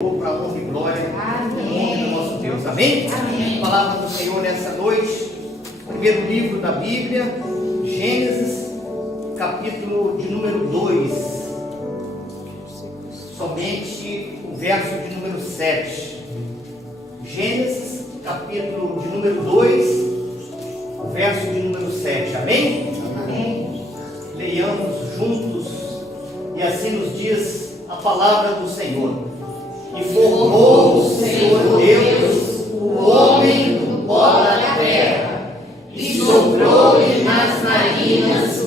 Para a honra e glória Amém. do nosso Deus. Amém? Amém. Palavra do Senhor nessa noite, primeiro livro da Bíblia, Gênesis, capítulo de número 2, somente o verso de número 7. Gênesis, capítulo de número 2, o verso de número 7. Amém? Amém. Leiamos juntos, e assim nos diz a palavra do Senhor. E formou o Senhor Deus o homem do pó da terra, e soprou-lhe nas narinas o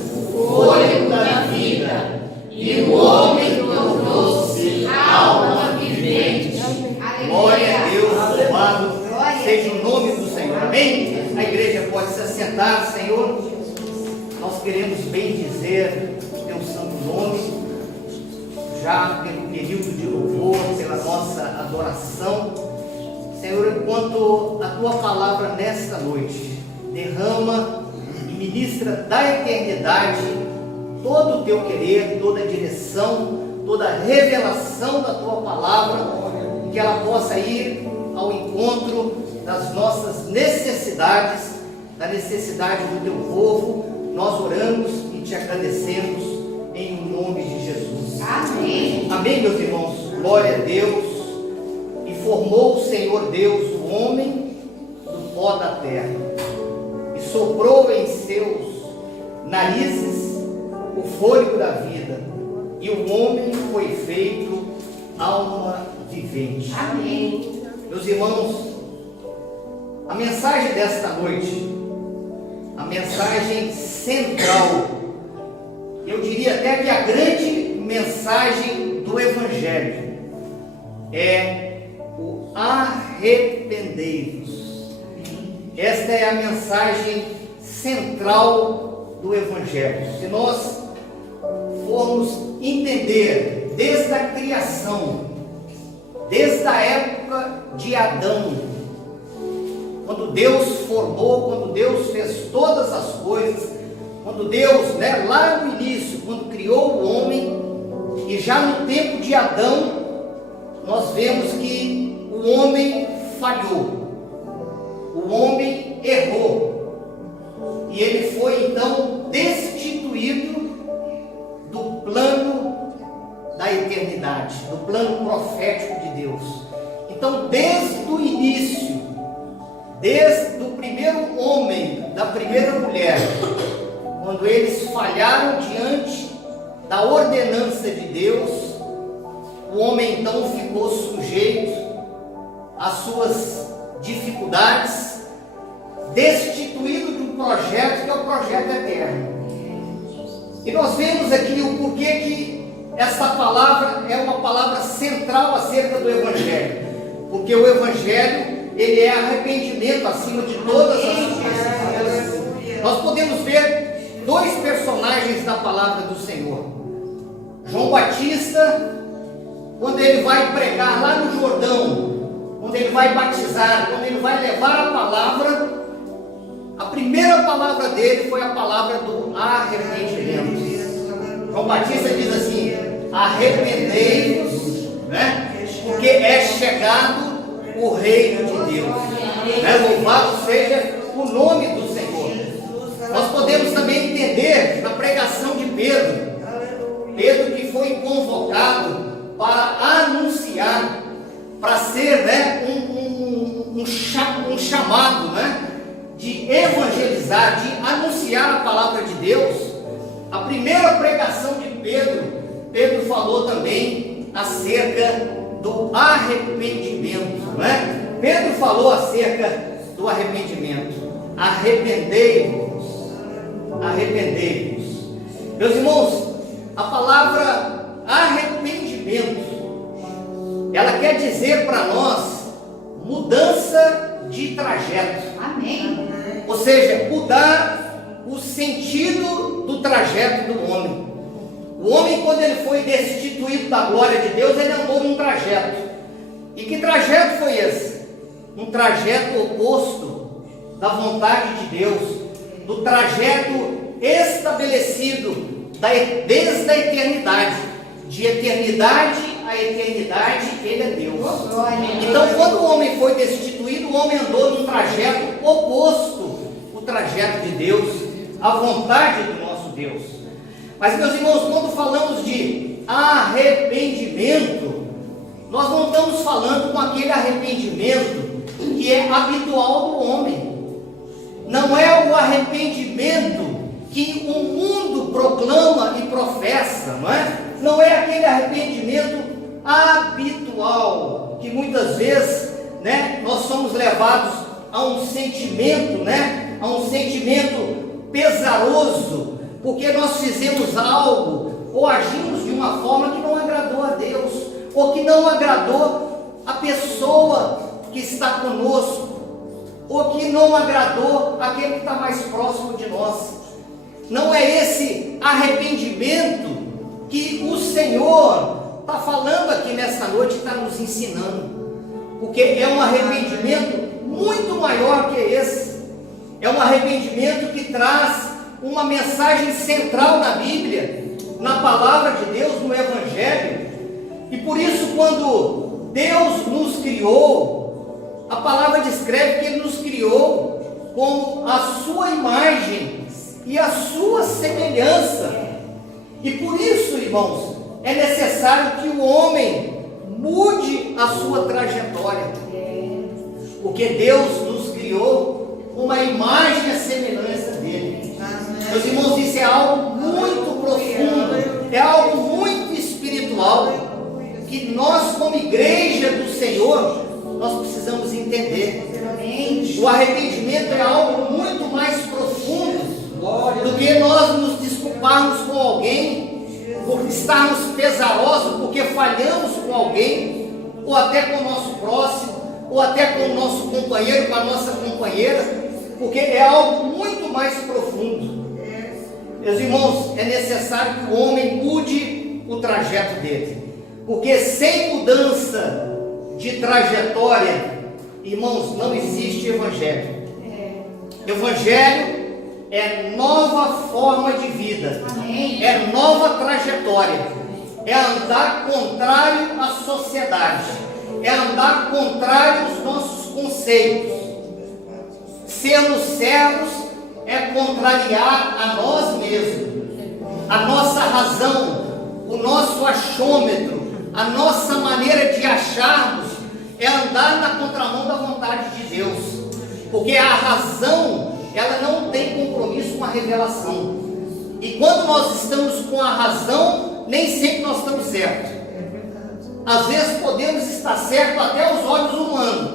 fôlego da vida, e o homem tornou-se alma vivente. Glória a Deus, louvado seja o nome do Senhor. Amém? A igreja pode se assentar, Senhor. Nós queremos bendizer o teu santo nome, já pelo período de louvor, pela nossa adoração. Senhor, enquanto a tua palavra nesta noite derrama e ministra da eternidade todo o teu querer, toda a direção, toda a revelação da tua palavra, que ela possa ir ao encontro das nossas necessidades, da necessidade do teu povo. Nós oramos e te agradecemos em nome de Jesus. Amém. Amém, meus irmãos. Glória a Deus. E formou o Senhor Deus o homem do pó da terra, e soprou em seus narizes o fôlego da vida, e o homem foi feito alma vivente. Amém. Meus irmãos, a mensagem desta noite, a mensagem central, eu diria até que a grande mensagem do Evangelho é o arrependei-vos. Esta é a mensagem central do Evangelho. Se nós formos entender desde a criação, desde a época de Adão, quando Deus formou, quando Deus fez todas as coisas, quando Deus, lá no início, quando criou o homem, e já no tempo de Adão, nós vemos que o homem falhou, o homem errou, e ele foi então destituído do plano da eternidade, do plano profético de Deus. Então, desde o início, desde o primeiro homem, da primeira mulher, quando eles falharam diante da ordenança de Deus, o homem então ficou sujeito às suas dificuldades, destituído de um projeto que é o projeto eterno. E nós vemos aqui o porquê que essa palavra é uma palavra central acerca do Evangelho, porque o Evangelho, ele é arrependimento acima de todas as coisas. Nós podemos ver dois personagens da palavra do Senhor. João Batista, quando ele vai pregar lá no Jordão, quando ele vai batizar, quando ele vai levar a palavra, a primeira palavra dele foi a palavra do arrependimento. João Batista diz assim: arrependei-vos, porque é chegado o reino de Deus. Louvado seja o nome do Senhor. Nós podemos também entender na pregação de Pedro, Pedro que foi convocado para anunciar, para ser um chamado de evangelizar, de anunciar a palavra de Deus. A primeira pregação de Pedro, Pedro falou também acerca do arrependimento. Pedro falou acerca do arrependimento. Arrependei-vos, arrependei-vos. Meus irmãos, a palavra arrependimento, ela quer dizer para nós mudança de trajeto. Amém. Ou seja, mudar o sentido do trajeto do homem. O homem, quando ele foi destituído da glória de Deus, ele andou num trajeto. E que trajeto foi esse? Um trajeto oposto da vontade de Deus, do trajeto estabelecido desde a eternidade, de eternidade a a eternidade, Ele é Deus. Glória. Então, quando o homem foi destituído, o homem andou num trajeto oposto ao trajeto de Deus, à vontade do nosso Deus. Mas, meus irmãos, quando falamos de arrependimento, nós não estamos falando com aquele arrependimento que é habitual do homem. Não é o arrependimento que o mundo proclama e professa, não é? Não é aquele arrependimento habitual, que muitas vezes, né, nós somos levados a um sentimento, né, a um sentimento pesaroso, porque nós fizemos algo, ou agimos de uma forma que não agradou a Deus, ou que não agradou a pessoa que está conosco, ou que não agradou aquele que está mais próximo de nós. Não é esse arrependimento que o Senhor está falando aqui nesta noite, está nos ensinando, porque é um arrependimento muito maior que esse. É um arrependimento que traz uma mensagem central na Bíblia, na palavra de Deus, no Evangelho. E por isso, quando Deus nos criou, a palavra descreve que Ele nos criou como a sua imagem e a sua semelhança. E por isso, irmãos, é necessário que o homem mude a sua trajetória, porque Deus nos criou uma imagem e a semelhança dele. Meus irmãos, isso é algo muito profundo, é algo muito espiritual, que nós, como igreja do Senhor, nós precisamos entender. O arrependimento é algo muito mais profundo do que nós nos desculparmos com alguém, por estarmos pesarosos, porque falhamos com alguém, ou até com o nosso próximo, ou até com o nosso companheiro, com a nossa companheira, porque é algo muito mais profundo. Meus irmãos, é necessário que o homem mude o trajeto dele, porque sem mudança de trajetória, irmãos, não existe evangelho. Evangelho é nova forma de vida, é nova trajetória, é andar contrário à sociedade, é andar contrário aos nossos conceitos. Sermos servos é contrariar a nós mesmos, a nossa razão, o nosso achômetro, a nossa maneira de acharmos, é andar na contramão da vontade de Deus, porque a razão, ela não tem compromisso com a revelação. E quando nós estamos com a razão, nem sempre nós estamos certos. Às vezes podemos estar certos até aos olhos humanos,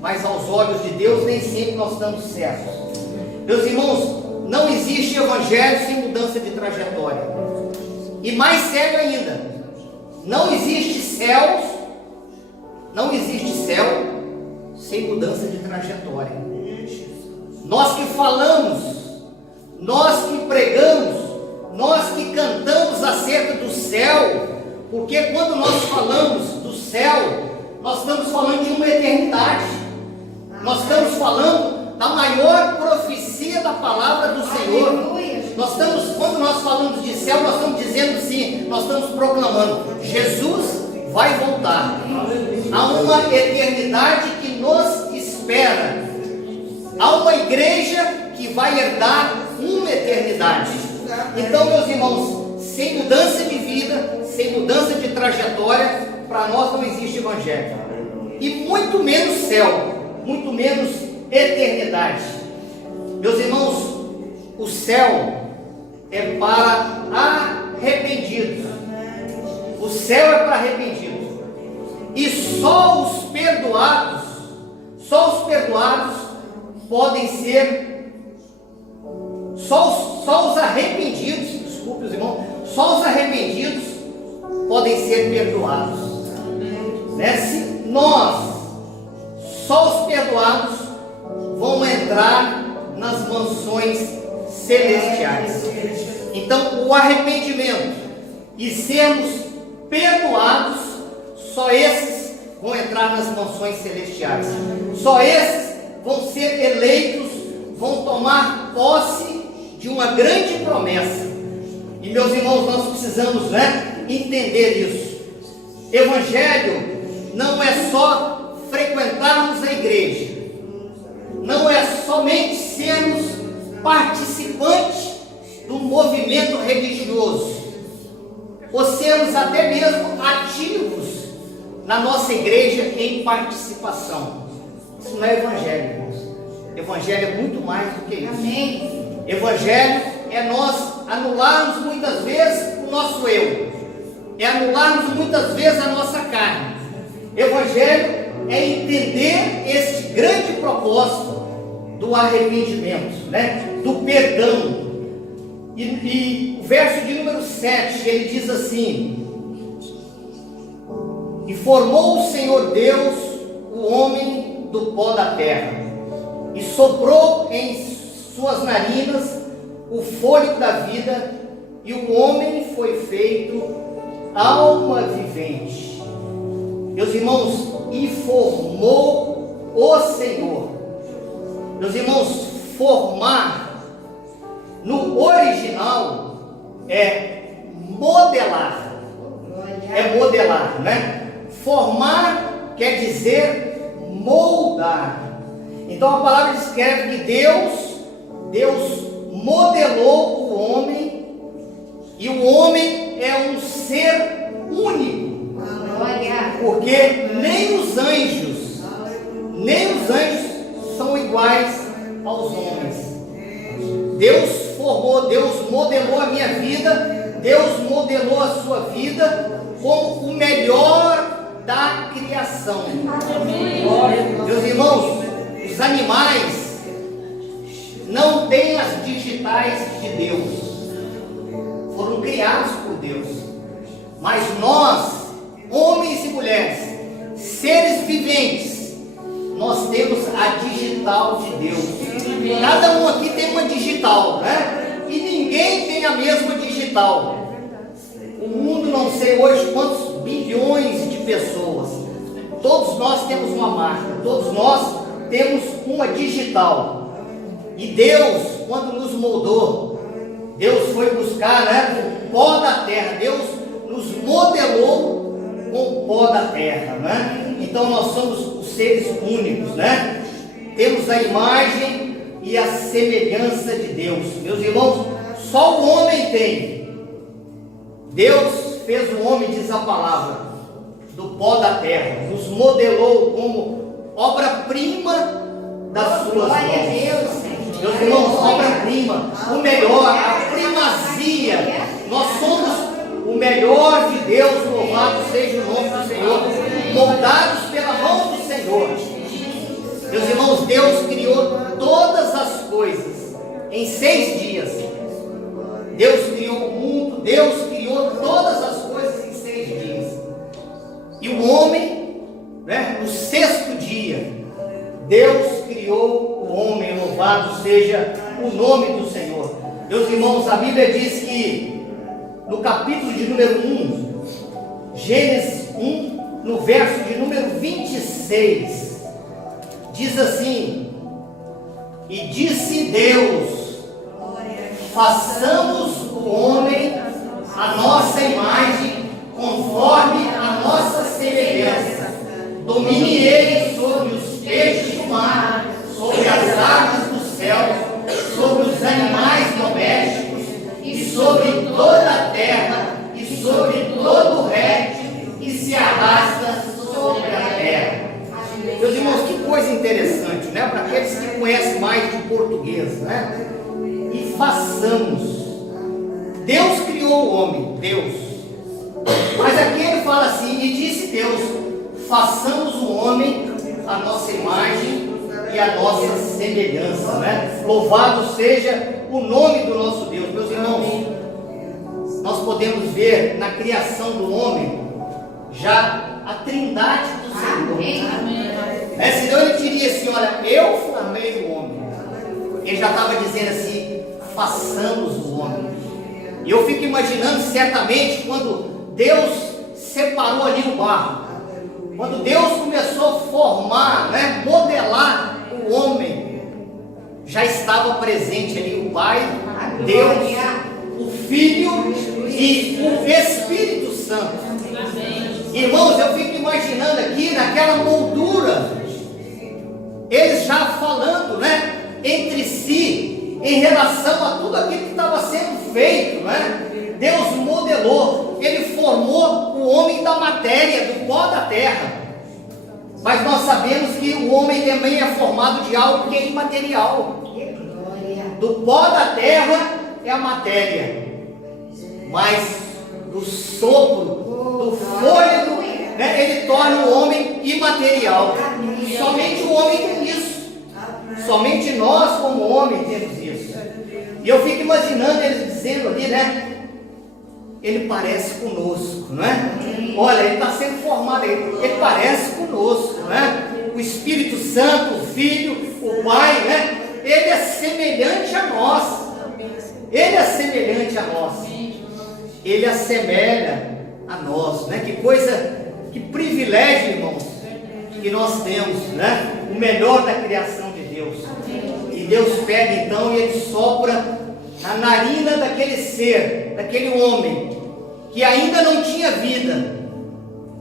mas aos olhos de Deus nem sempre nós estamos certos. Meus irmãos, não existe evangelho sem mudança de trajetória. E mais sério ainda, não existe céu sem mudança de trajetória. Nós que falamos, nós que pregamos, nós que cantamos acerca do céu, porque quando nós falamos do céu, nós estamos falando de uma eternidade, nós estamos falando da maior profecia da palavra do Senhor. Quando nós falamos de céu, nós estamos dizendo assim, nós estamos proclamando, Jesus vai voltar. Há uma eternidade que nos espera. Há uma igreja que vai herdar uma eternidade. Então, meus irmãos, sem mudança de vida, sem mudança de trajetória, para nós não existe evangelho. E muito menos céu, muito menos eternidade. Meus irmãos, o céu é para arrependidos. O céu é para arrependidos. E só os perdoados podem ser, só os arrependidos, desculpe os irmãos, só os arrependidos podem ser perdoados. Né? Se nós, só os perdoados vão entrar nas mansões celestiais. Então, o arrependimento e sermos perdoados, só esses vão entrar nas mansões celestiais. Só esses vão ser eleitos, vão tomar posse de uma grande promessa. E meus irmãos, nós precisamos, né, entender isso. Evangelho não é só frequentarmos a igreja, não é somente sermos participantes do movimento religioso, ou sermos até mesmo ativos na nossa igreja em participação. Isso não é evangelho, irmãos. Evangelho é muito mais do que isso. Amém. Evangelho é nós anularmos muitas vezes o nosso eu, é anularmos muitas vezes a nossa carne. Evangelho é entender esse grande propósito do arrependimento, né? Do perdão. E o verso de número 7, ele diz assim: e formou o Senhor Deus o homem do pó da terra, e soprou em suas narinas o fôlego da vida, e o homem foi feito alma vivente. Meus irmãos, e formou o Senhor. Meus irmãos, formar no original é modelar. É modelar, né? Formar quer dizer moldar. Então a palavra descreve que Deus modelou o homem, e o homem é um ser único. Porque nem os anjos são iguais aos homens. Deus formou, Deus modelou a minha vida, Deus modelou a sua vida como o melhor da criação. Meus irmãos, os animais não têm as digitais de Deus, foram criados por Deus, mas nós, homens e mulheres, seres viventes, nós temos a digital de Deus. Cada um aqui tem uma digital, né? E ninguém tem a mesma digital. O mundo, não sei hoje quantos bilhões de pessoas, todos nós temos uma marca, todos nós temos uma digital. E Deus, quando nos moldou, Deus foi buscar, né, o pó da terra. Deus nos modelou com o pó da terra, né? Então nós somos os seres únicos, né? Temos a imagem e a semelhança de Deus. Meus irmãos, só o homem tem. Deus fez o homem, diz a palavra, do pó da terra, nos modelou como obra-prima das suas mãos. Meus irmãos, obra-prima, o melhor, a primazia. Nós somos o melhor de Deus, louvado seja o nome do Senhor, moldados pela mão do Senhor. Meus irmãos, Deus criou todas as coisas em 6 dias. Deus criou o mundo, Deus criou todas as coisas em 6 dias. E o homem, né, no 6º dia, Deus criou o homem, louvado seja o nome do Senhor. Meus irmãos, a Bíblia diz que no capítulo de número 1, Gênesis 1, no verso de número 26, diz assim: e disse Deus, façamos o homem a nossa imagem, conforme a nossa semelhança, domine ele sobre os peixes do mar, sobre as aves do céu, sobre os animais domésticos, e sobre toda a terra, e sobre todo o réptil que se arrasta sobre a terra. Meus irmãos, que coisa interessante, né? Para aqueles que conhecem mais de português, né? E façamos. Deus criou o homem, Deus. Mas aqui ele fala assim: e disse Deus, façamos o homem a nossa imagem e a nossa semelhança, né? Louvado seja o nome do nosso Deus. Meus irmãos, nós podemos ver na criação do homem já a trindade do Senhor. Senão ele diria assim: olha, eu formei o homem. Ele já estava dizendo assim: façamos o homem. E eu fico imaginando, certamente, quando Deus separou ali o barro, quando Deus começou a formar, né, modelar o homem, já estava presente ali o Pai, Deus, o Filho e o Espírito Santo. Irmãos, eu fico imaginando aqui naquela moldura, eles já falando, né, entre si, em relação a tudo aquilo que estava sendo feito, né? Deus modelou, Ele formou o homem da matéria, do pó da terra. Mas nós sabemos que o homem também é formado de algo que é imaterial. Do pó da terra é a matéria, mas do sopro, do fôlego, né, ele torna o homem imaterial. Somente o homem tem isso. Somente nós, como homem, temos isso. E eu fico imaginando eles dizendo ali, né? Ele parece conosco, não é? Olha, ele está sendo formado aí. Ele parece conosco, não é? O Espírito Santo, o Filho, o Pai, né? Ele é semelhante a nós. Ele é semelhante a nós. Ele assemelha a nós, né? Que coisa, que privilégio, irmãos, que nós temos, né? O melhor da criação de Deus. E Deus pega então e Ele sopra na narina daquele ser, daquele homem, que ainda não tinha vida.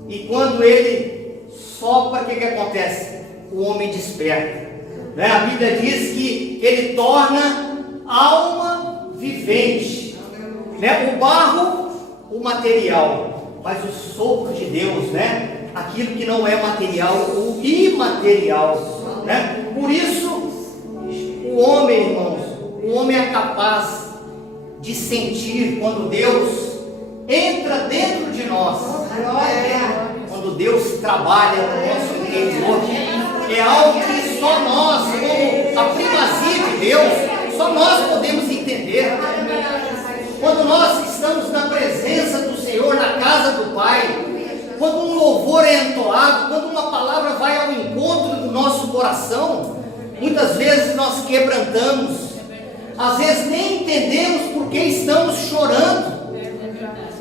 E quando Ele sopra, o que acontece? O homem desperta, né? A Bíblia diz que Ele torna alma vivente, né? O barro, o material, mas o sopro de Deus, né? Aquilo que não é material, o imaterial, né? Por isso, o homem, irmãos, o homem é capaz de sentir quando Deus entra dentro de nós. Quando Deus trabalha no nosso interior, é algo que só nós, como a primazia de Deus, só nós podemos entender. Quando nós estamos na presença do Senhor, na casa do Pai, quando um louvor é entoado, quando uma palavra vai ao encontro do nosso coração, muitas vezes nós quebrantamos, às vezes nem entendemos por que estamos chorando,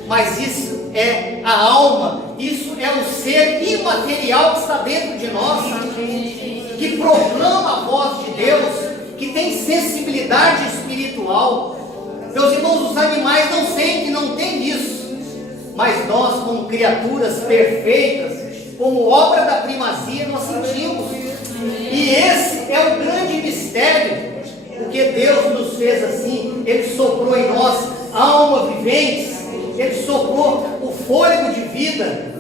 mas isso é a alma, isso é o ser imaterial que está dentro de nós, que proclama a voz de Deus, que tem sensibilidade espiritual. Meus irmãos, os animais não sentem, não tem isso, mas nós, como criaturas perfeitas, como obra da primazia, nós sentimos. E esse é o grande mistério, porque Deus nos fez assim. Ele soprou em nós alma viventes, Ele soprou o fôlego de vida.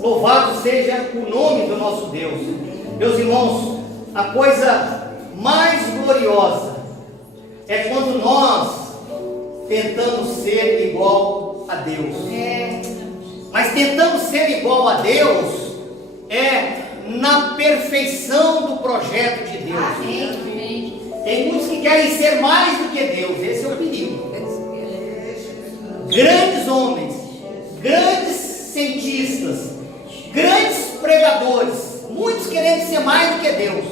Louvado seja o nome do nosso Deus. Meus irmãos, a coisa mais gloriosa é quando nós tentamos ser igual a Deus. Mas tentamos ser igual a Deus na perfeição do projeto de Deus. Tem muitos que querem ser mais do que Deus. Esse é o perigo. Grandes homens, grandes cientistas, grandes pregadores, muitos querendo ser mais do que Deus.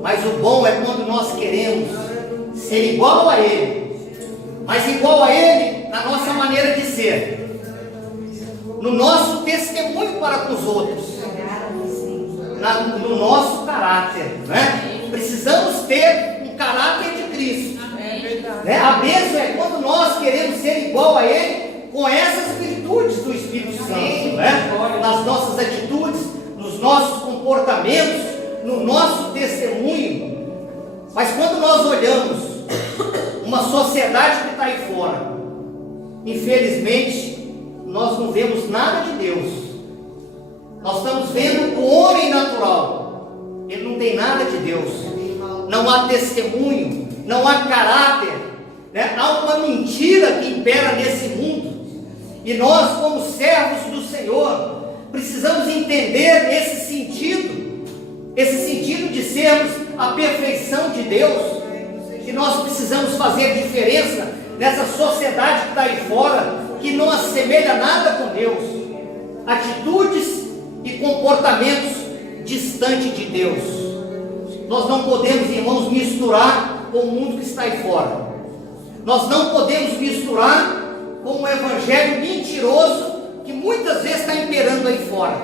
Mas o bom é quando nós queremos ser igual a Ele, mas igual a Ele na nossa maneira de ser, no nosso testemunho para com os outros, no nosso caráter, né? Precisamos ter um caráter de Cristo, né? A bênção é quando nós queremos ser igual a Ele com essas virtudes do Espírito Santo, né? Nas nossas atitudes, nos nossos comportamentos, no nosso testemunho. Mas quando nós olhamos uma sociedade que está aí fora, infelizmente nós não vemos nada de Deus. Nós estamos vendo o homem natural. Ele não tem nada de Deus. Não há testemunho, não há caráter, né? Há uma mentira que impera nesse mundo. E nós, como servos do Senhor, precisamos entender esse sentido de sermos a perfeição de Deus. Que nós precisamos fazer diferença nessa sociedade que está aí fora, que não assemelha nada com Deus. Atitudes e comportamentos distantes de Deus. Nós não podemos, irmãos, misturar com o mundo que está aí fora. Nós não podemos misturar com o evangelho mentiroso que muitas vezes está imperando aí fora.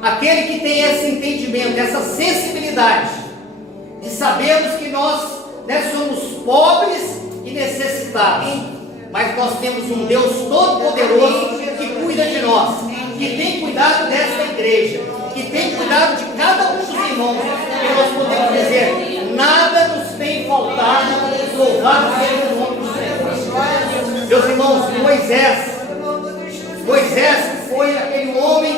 Aquele que tem esse entendimento, essa sensibilidade de sabermos que nós, né, somos pobres e necessitados, mas nós temos um Deus todo-poderoso que cuida cuida de nós, que tem cuidado desta igreja, que tem cuidado de cada um dos irmãos, que nós podemos dizer, nada nos tem faltado, louvado seja o nome do Senhor. Meus irmãos, Moisés foi aquele homem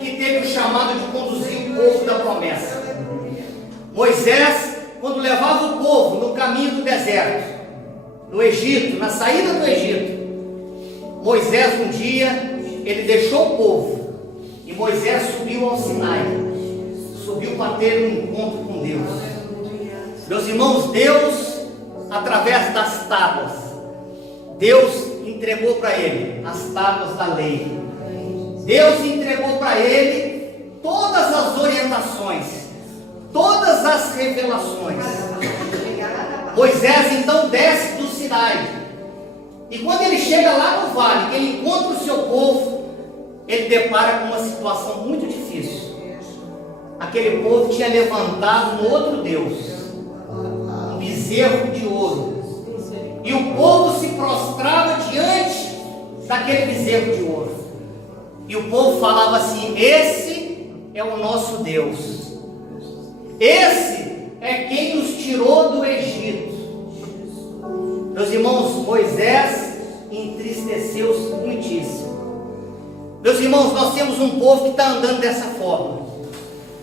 que teve o chamado de conduzir o povo da promessa. Moisés, quando levava o povo no caminho do deserto, no Egito, na saída do Egito, Moisés um dia, ele deixou o povo, e Moisés subiu ao Sinai, subiu para ter um encontro com Deus. Meus irmãos, Deus, através das tábuas, Deus entregou para ele as tábuas da lei. Deus entregou para ele todas as orientações, todas as revelações. Moisés então desce do Sinai, e quando ele chega lá no vale, que ele encontra o seu povo, ele depara com uma situação muito difícil. Aquele povo tinha levantado um outro Deus, um bezerro de ouro, e o povo se prostrava diante daquele bezerro de ouro, e o povo falava assim: esse é o nosso Deus, esse é quem nos tirou do Egito. Meus irmãos, Moisés entristeceu-se muitíssimo. Meus irmãos, nós temos um povo que está andando dessa forma.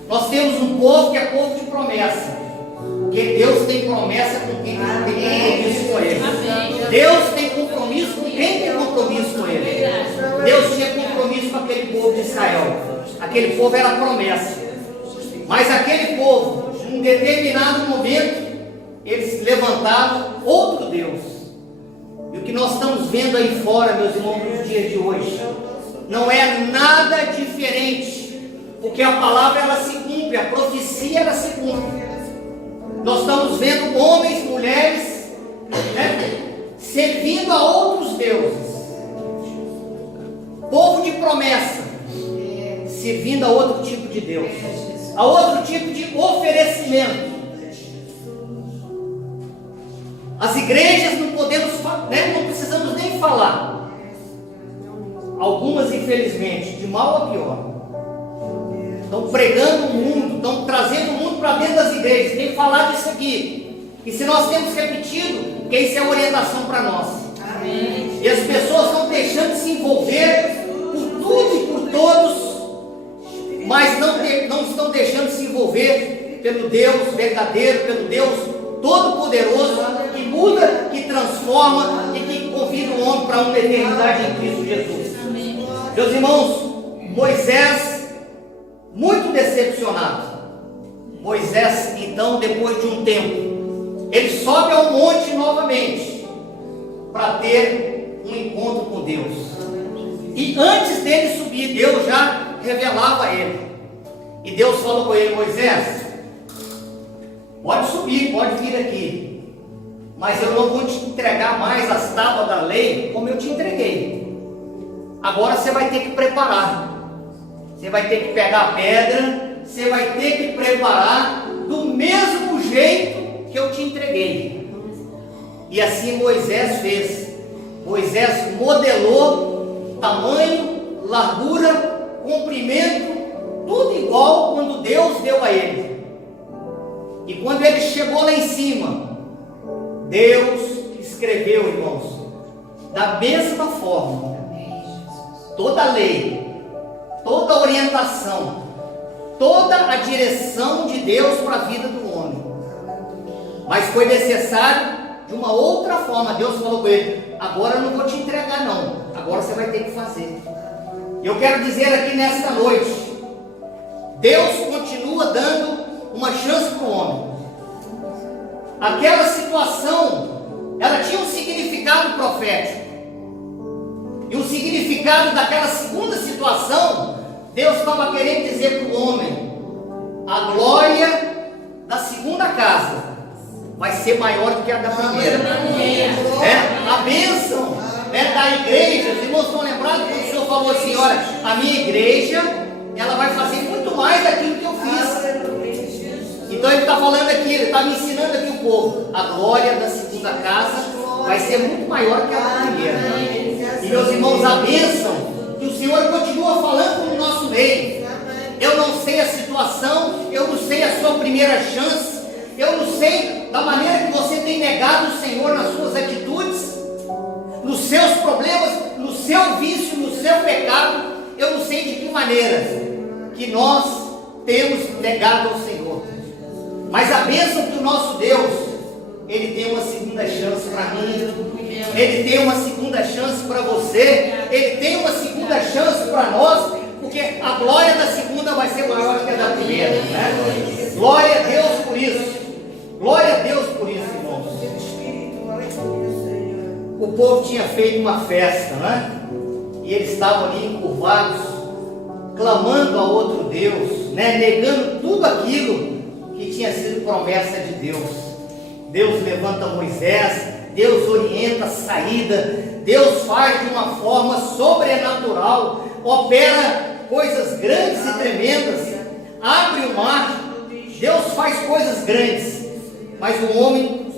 Nós temos um povo que é povo de promessa, porque Deus tem promessa com quem tem compromisso com Ele. Deus tem compromisso com quem tem compromisso com Ele. Deus tinha compromisso com aquele povo de Israel. Aquele povo era promessa. Mas aquele povo, em um determinado momento, eles levantaram outro Deus. E o que nós estamos vendo aí fora, meus irmãos, nos dias de hoje, não é nada diferente, porque a palavra ela se cumpre, a profecia ela se cumpre. Nós estamos vendo homens, mulheres, servindo a outros deuses, povo de promessa, servindo a outro tipo de Deus, a outro tipo de oferecimento. As igrejas não podemos, não precisamos nem falar. Algumas, infelizmente, de mal a pior, estão pregando o mundo, estão trazendo o mundo para dentro das igrejas. Tem falado isso aqui. E se nós temos repetido, que isso é orientação para nós. Amém. E as pessoas estão deixando de se envolver por tudo e por todos, mas não estão deixando de se envolver pelo Deus verdadeiro, pelo Deus Todo-Poderoso, que muda, que transforma e que convida o homem para uma eternidade em Cristo Jesus. Amém. Meus irmãos, Moisés, muito decepcionado. Moisés, então, depois de um tempo, ele sobe ao monte novamente para ter um encontro com Deus. E antes dele subir, Deus já revelava a ele. E Deus falou com ele: Moisés, pode subir, pode vir aqui, mas eu não vou te entregar mais as tábuas da lei como eu te entreguei. Agora você vai ter que preparar. Você vai ter que pegar a pedra, você vai ter que preparar do mesmo jeito que eu te entreguei. E assim Moisés fez. Moisés modelou tamanho, largura, comprimento, tudo igual quando Deus deu a ele. E quando ele chegou lá em cima, Deus escreveu, irmãos, da mesma forma, toda a lei, toda a orientação, toda a direção de Deus para a vida do homem. Mas foi necessário de uma outra forma. Deus falou com ele: agora eu não vou te entregar não, agora você vai ter que fazer. E eu quero dizer aqui nesta noite, Deus continua dando uma chance para o homem. Aquela situação, ela tinha um significado profético. E o significado daquela segunda situação, Deus estava querendo dizer para o homem: a glória da segunda casa vai ser maior do que a da primeira. A bênção da igreja. Os irmãos estão lembrados quando o Senhor falou assim: olha, a minha igreja, ela vai fazer muito mais daquilo que eu fiz. Então ele está falando aqui, ele está me ensinando aqui o povo: a glória da segunda casa vai ser muito maior que a da primeira. E meus irmãos, a bênção que o Senhor continua falando no nosso meio. Eu não sei a situação, eu não sei a sua primeira chance, eu não sei da maneira que você tem negado o Senhor nas suas atitudes, nos seus problemas, no seu vício, no seu pecado. Eu não sei de que maneira que nós temos negado ao Senhor. Mas a bênção do nosso Deus, Ele tem uma segunda chance para mim, Ele tem uma segunda chance para você, Ele tem uma segunda chance para nós, porque a glória da segunda vai ser maior que a da primeira, né? Glória a Deus por isso, glória a Deus por isso, irmãos. O povo tinha feito uma festa, né? E eles estavam ali encurvados, clamando a outro Deus, né? Negando tudo aquilo que tinha sido promessa de Deus. Deus levanta Moisés, Deus orienta a saída, Deus faz de uma forma sobrenatural, opera coisas grandes e tremendas, abre o mar, Deus faz coisas grandes, mas o homem,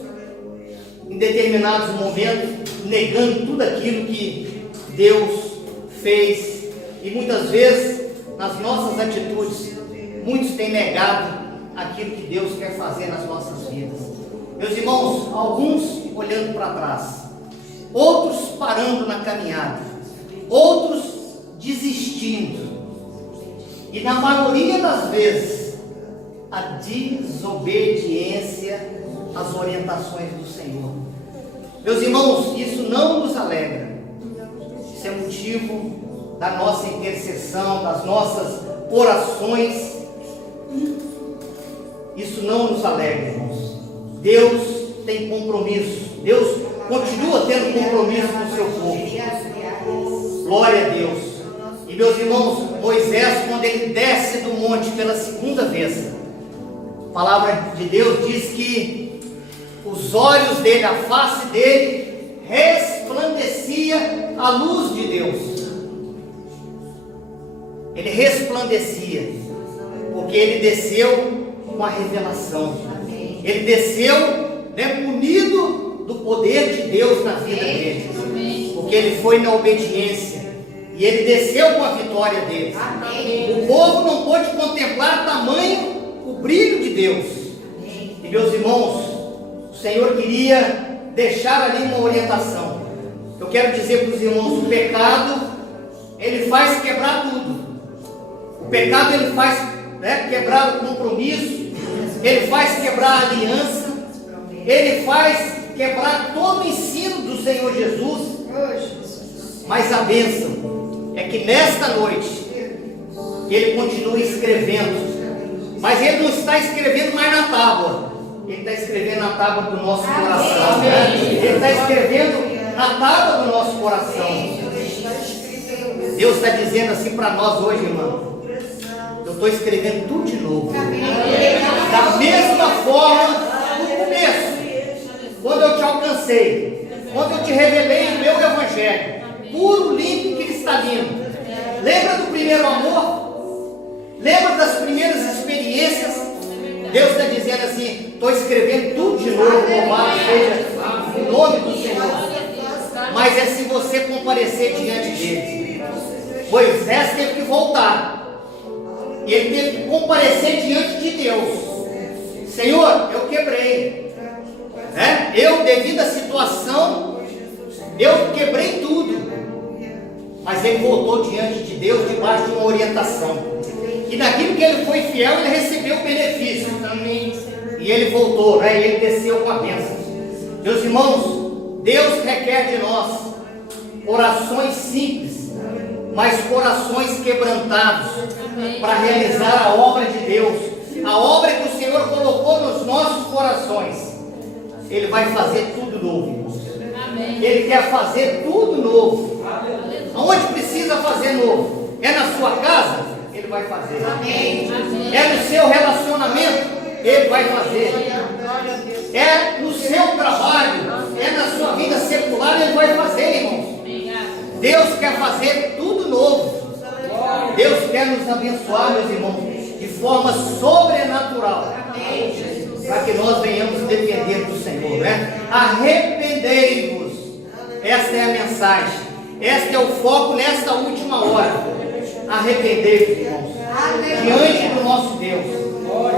em determinados momentos, negando tudo aquilo que Deus fez, e muitas vezes, nas nossas atitudes, muitos têm negado aquilo que Deus quer fazer nas nossas vidas. Meus irmãos, alguns olhando para trás, outros parando na caminhada, outros desistindo, e na maioria das vezes, a desobediência às orientações do Senhor. Meus irmãos, isso não nos alegra, isso é motivo da nossa intercessão, das nossas orações. Isso não nos alegra, irmãos. Deus tem compromisso, Deus continua tendo compromisso com o seu povo. Glória a Deus. E meus irmãos, Moisés, quando ele desce do monte pela segunda vez, a palavra de Deus diz que os olhos dele, a face dele, resplandecia a luz de Deus. Ele resplandecia, porque ele desceu com a revelação. Ele desceu, né, munido do poder de Deus na vida dele, porque ele foi na obediência, e ele desceu com a vitória dele. O povo não pôde contemplar tamanho o brilho de Deus. E meus irmãos, o Senhor queria deixar ali uma orientação. Eu quero dizer para os irmãos, o pecado, ele faz quebrar tudo. O pecado, ele faz, né, quebrar o compromisso, ele faz quebrar a aliança, ele faz quebrar todo o ensino do Senhor Jesus. Mas a bênção é que nesta noite ele continua escrevendo, mas ele não está escrevendo mais na tábua, ele está escrevendo na tábua do nosso coração, né? Ele está escrevendo na tábua do nosso coração. Deus está dizendo assim para nós hoje, irmão: eu estou escrevendo tudo de novo, da mesma forma do começo, quando eu te alcancei, quando eu te revelei o meu evangelho, puro, limpo e cristalino. Lembra do primeiro amor? Lembra das primeiras experiências? Deus está dizendo assim: estou escrevendo tudo de novo, louvado seja o nome do Senhor. Mas é se você comparecer diante dele. Moisés teve que voltar, e ele teve que comparecer diante de Deus. Senhor, eu quebrei, né? Eu, devido à situação, eu quebrei tudo. Mas ele voltou diante de Deus, debaixo de uma orientação, e naquilo que ele foi fiel, ele recebeu o benefício. E ele voltou, né? E ele desceu com a bênção. Meus irmãos, Deus requer de nós orações simples, mas corações quebrantados, para realizar a obra de Deus, a obra que o Senhor colocou nos nossos corações. Ele vai fazer tudo novo, irmãos. Ele quer fazer tudo novo. Aonde precisa fazer novo? É na sua casa? Ele vai fazer. É no seu relacionamento? Ele vai fazer. É no seu trabalho? É na sua vida secular? Ele vai fazer, irmãos. Deus quer fazer tudo novo. Deus quer nos abençoar, meus irmãos, de forma sobrenatural, para que nós venhamos depender do Senhor, né? Arrependei-vos. Essa é a mensagem. Este é o foco nesta última hora. Arrepender-vos, irmãos, diante do nosso Deus.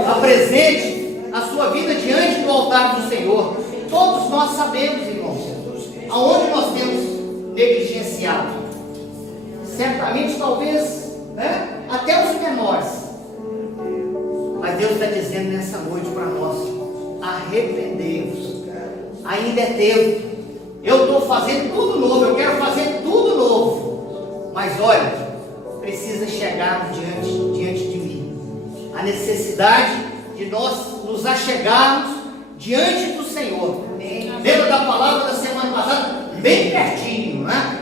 Apresente a sua vida diante do altar do Senhor. Todos nós sabemos, irmãos, aonde nós temos negligenciado. Certamente, talvez, até os menores. Mas Deus está dizendo nessa noite para nós: arrependei-vos. Ainda é tempo. Eu estou fazendo tudo novo. Eu quero fazer tudo novo. Mas olha, precisa chegar diante de mim. A necessidade de nós nos achegarmos diante do Senhor. Lembra da palavra da semana passada? Bem pertinho, né?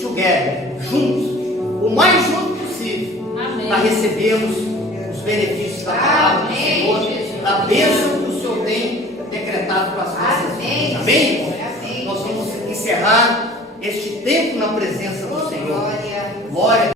Together, juntos, o mais junto possível, para recebermos os benefícios da palavra do Senhor, da bênção que o Senhor tem decretado para as nossas vidas. Amém? Nós vamos encerrar este tempo na presença do Senhor. Glória.